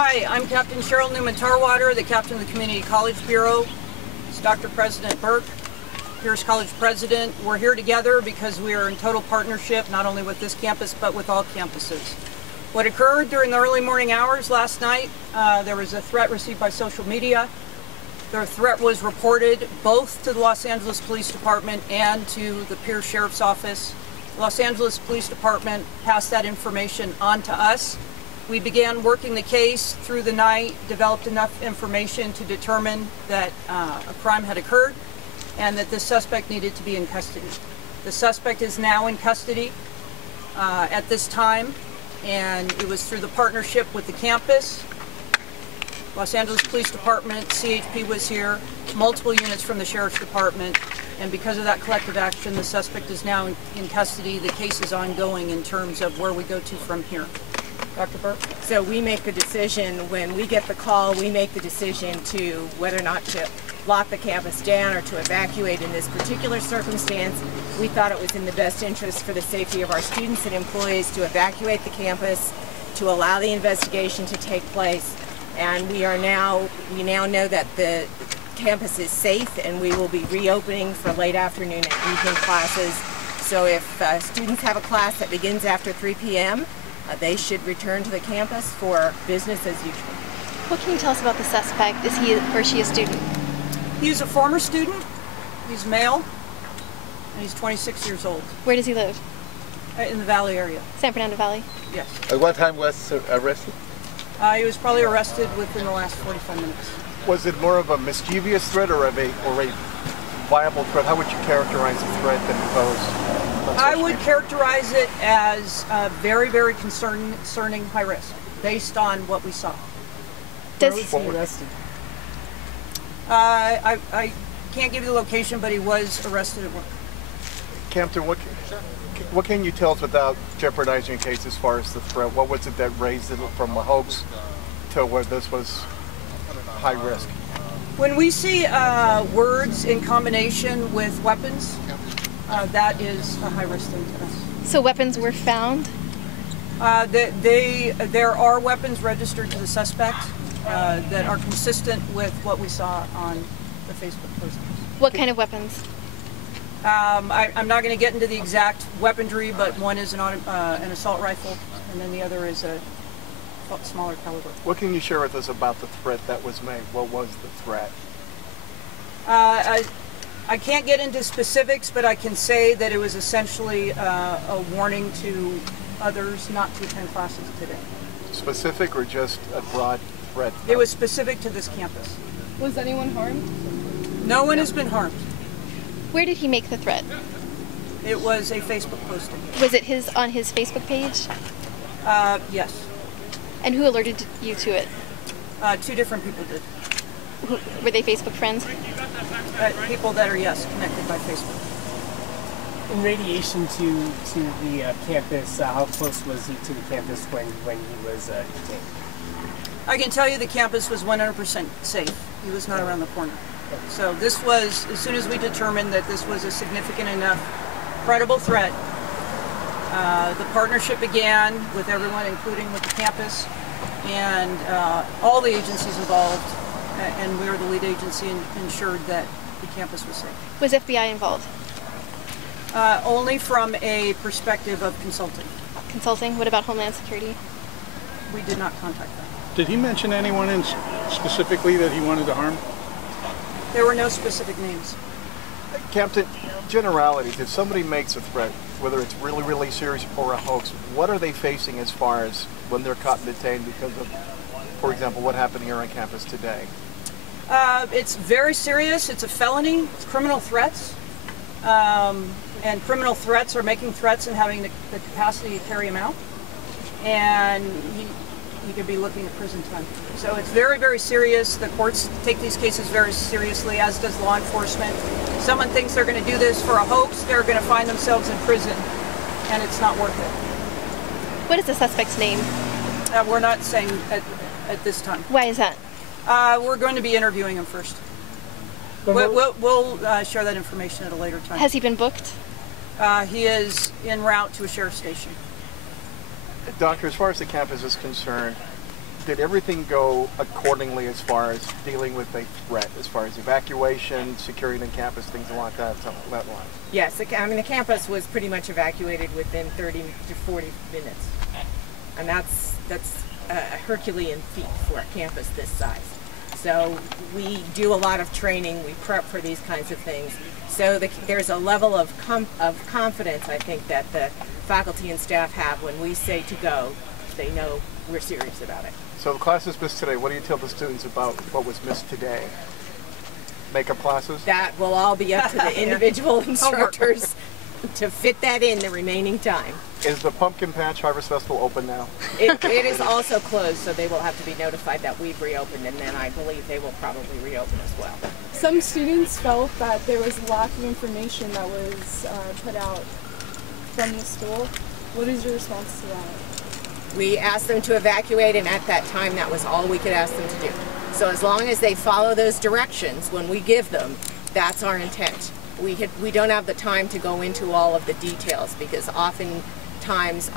Hi, I'm Captain Cheryl Newman-Tarwater, the captain of the Community College Bureau. It's Dr. President Burke, Pierce College President. We're here together because we are in total partnership, not only with this campus, but with all campuses. What occurred during the early morning hours last night, there was a threat received by social media. The threat was reported both to the Los Angeles Police Department and to the Pierce Sheriff's Office. The Los Angeles Police Department passed that information on to us. We began working the case through the night, developed enough information to determine that a crime had occurred and that the suspect needed to be in custody. The suspect is now in custody at this time, and it was through the partnership with the campus. Los Angeles Police Department, CHP was here, multiple units from the Sheriff's Department, and because of that collective action, the suspect is now in custody. The case is ongoing in terms of where we go to from here. Dr. Burke? So we make a decision, when we get the call, we make the decision to whether or not to lock the campus down or to evacuate. In this particular circumstance, we thought it was in the best interest for the safety of our students and employees to evacuate the campus, to allow the investigation to take place. And we now know that the campus is safe, and we will be reopening for late afternoon and evening classes. So if students have a class that begins after 3 p.m., they should return to the campus for business as usual. What can you tell us about the suspect? Is he or she a student? He's a former student. He's male, and he's 26 years old. Where does he live? In the Valley area. San Fernando Valley? Yes. At what time was arrested? He was probably arrested within the last 45 minutes. Was it more of a mischievous threat or a viable threat? How would you characterize the threat that he posed? I would characterize it as very, very concerning high risk, based on what we saw. Does Where was he arrested? I can't give you the location, but he was arrested at work. Captain, what can you tell us without jeopardizing your case as far as the threat? What was it that raised it from a hoax to where this was high risk? When we see words in combination with weapons, that is a high-risk thing to us. So weapons were found? There are weapons registered to the suspect that are consistent with what we saw on the Facebook postings. What kind of weapons? I'm not going to get into the exact weaponry, but one is an assault rifle, and then the other is a smaller caliber. What can you share with us about the threat that was made? What was the threat? I can't get into specifics, but I can say that it was essentially a warning to others not to attend classes today. Specific or just a broad threat? It was specific to this campus. Was anyone harmed? No one has been harmed. Where did he make the threat? It was a Facebook posting. Was it on his Facebook page? Yes. And who alerted you to it? 2 different people did. Were they Facebook friends? People that are, yes, connected by Facebook. In radiation to the campus, how close was he to the campus when he was detained? I can tell you the campus was 100% safe. He was not around the corner. So this was, as soon as we determined that this was a significant enough, credible threat, the partnership began with everyone, including with the campus, and all the agencies involved, and we were the lead agency and ensured that the campus was safe. Was FBI involved? Only from a perspective of consulting. Consulting? What about Homeland Security? We did not contact them. Did he mention anyone specifically that he wanted to harm? There were no specific names. Captain, generalities, if somebody makes a threat, whether it's really, really serious or a hoax, what are they facing as far as when they're caught and detained because of, for example, what happened here on campus today? It's very serious. It's a felony. It's criminal threats. And criminal threats are making threats and having the capacity to carry them out. And you could be looking at prison time. So it's very, very serious. The courts take these cases very seriously, as does law enforcement. If someone thinks they're going to do this for a hoax, they're going to find themselves in prison, and it's not worth it. What is the suspect's name? We're not saying at this time. Why is that? We're going to be interviewing him first. We'll share that information at a later time. Has he been booked? He is en route to a sheriff's station. Doctor, as far as the campus is concerned, did everything go accordingly as far as dealing with a threat, as far as evacuation, securing the campus, things like that, something along that line? Yes, I mean the campus was pretty much evacuated within 30 to 40 minutes, and that's a Herculean feat for a campus this size. So we do a lot of training, we prep for these kinds of things. So there's a level of confidence, I think, that the faculty and staff have when we say to go. They know we're serious about it. So the classes missed today, what do you tell the students about what was missed today? Makeup classes? That will all be up to the individual instructors to fit that in the remaining time. Is the Pumpkin Patch Harvest Festival open now? It is also closed, so they will have to be notified that we've reopened, and then I believe they will probably reopen as well. Some students felt that there was lack of information that was put out from the school. What is your response to that? We asked them to evacuate, and at that time that was all we could ask them to do. So as long as they follow those directions when we give them, that's our intent. We don't have the time to go into all of the details because oftentimes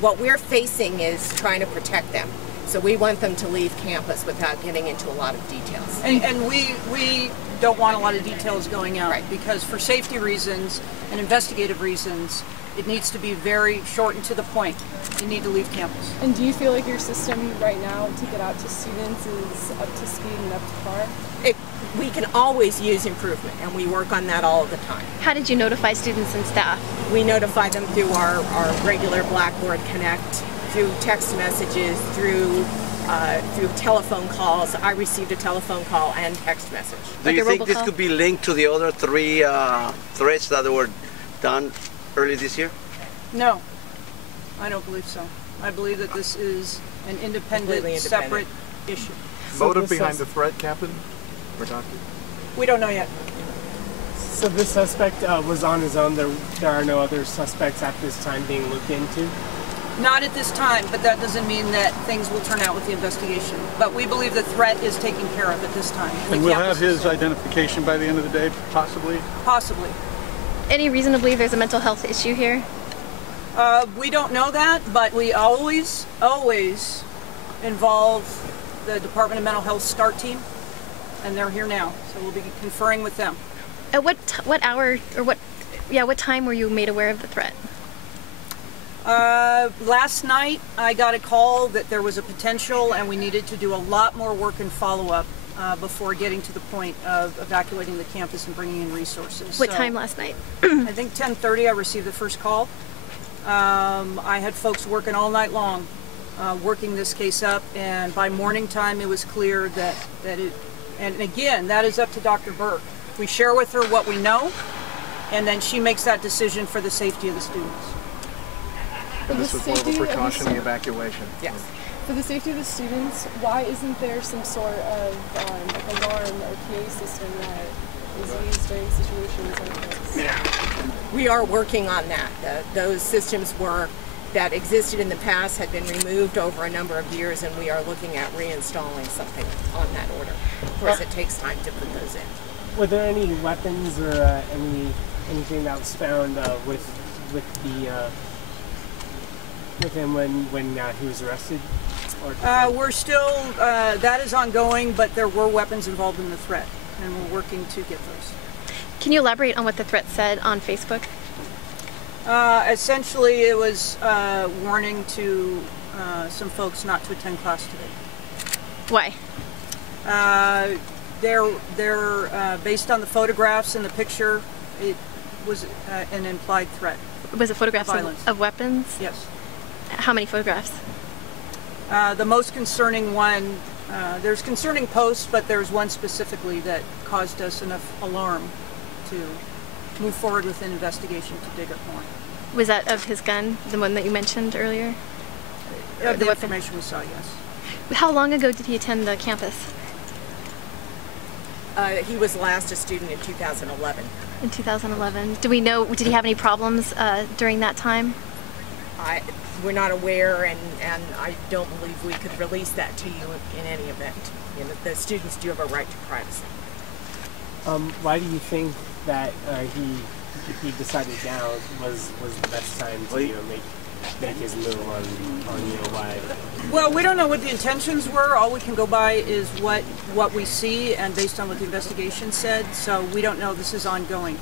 what we're facing is trying to protect them. So we want them to leave campus without getting into a lot of details. And we don't want a lot of details going out, right, because for safety reasons and investigative reasons, it needs to be very short and to the point. You need to leave campus. And do you feel like your system right now to get out to students is up to speed and up to par? We can always use improvement, and we work on that all the time. How did you notify students and staff? We notify them through our regular Blackboard Connect, through text messages, through telephone calls. I received a telephone call and text message. Do you think this could be linked to the other 3 threats that were done early this year? No, I don't believe so. I believe that this is an independent, separate issue. Motive behind the threat, Captain or Doctor? We don't know yet. So this suspect was on his own. There are no other suspects at this time being looked into? Not at this time, but that doesn't mean that things will turn out with the investigation. But we believe the threat is taken care of at this time. And we'll have his identification by the end of the day, possibly? Possibly. Any reason to believe there's a mental health issue here? We don't know that, but we always involve the Department of Mental Health START team, and they're here now, so we'll be conferring with them. At what hour or what time were you made aware of the threat? Last night I got a call that there was a potential, and we needed to do a lot more work and follow-up before getting to the point of evacuating the campus and bringing in resources. What time last night? I think 10:30 I received the first call. I had folks working all night long, working this case up, and by morning time it was clear that it, and again, that is up to Dr. Burke. We share with her what we know, and then she makes that decision for the safety of the students. And this was more of a precautionary evacuation. Yes. For the safety of the students, why isn't there some sort of alarm or PA system that is used during situations like this? Yeah. We are working on that. Those systems that existed in the past had been removed over a number of years, and we are looking at reinstalling something on that order. Of course, it takes time to put those in. Were there any weapons or anything that was found with him when he was arrested? We're still, that is ongoing, but there were weapons involved in the threat, and we're working to get those. Can you elaborate on what the threat said on Facebook? Essentially, it was warning to some folks not to attend class today. Why? They're based on the photographs and the picture, it was an implied threat. Was it photographs of weapons? Yes. How many photographs? The most concerning one, there's concerning posts, but there's one specifically that caused us enough alarm to move forward with an investigation to dig up more. Was that of his gun, the one that you mentioned earlier? The information we saw, yes. How long ago did he attend the campus? He was last a student in 2011. In 2011. Do we know, did he have any problems during that time? We're not aware, and I don't believe we could release that to you in any event. You know, the students do have a right to privacy. Why do you think that he he decided now was the best time to make his move on why. Well, we don't know what the intentions were. All we can go by is what we see and based on what the investigation said. So we don't know. This is ongoing.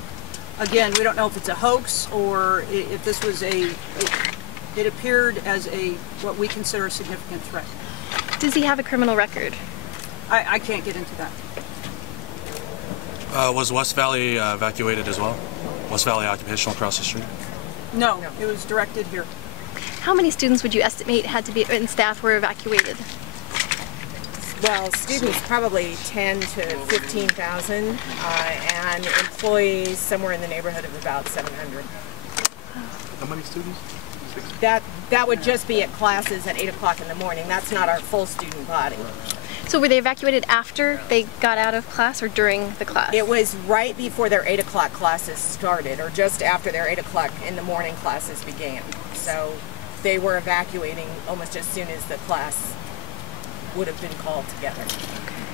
Again, we don't know if it's a hoax or if this was it appeared as what we consider a significant threat. Does he have a criminal record? I can't get into that. Was West Valley evacuated as well? West Valley Occupational across the street? No, it was directed here. How many students would you estimate had to be, and staff were evacuated? Well, students probably 10 to 15,000, and employees somewhere in the neighborhood of about 700. How many students? That would just be at classes at 8 o'clock in the morning. That's not our full student body. So were they evacuated after they got out of class or during the class? It was right before their 8 o'clock classes started, or just after their 8 o'clock in the morning classes began. So they were evacuating almost as soon as the class would have been called together. Okay.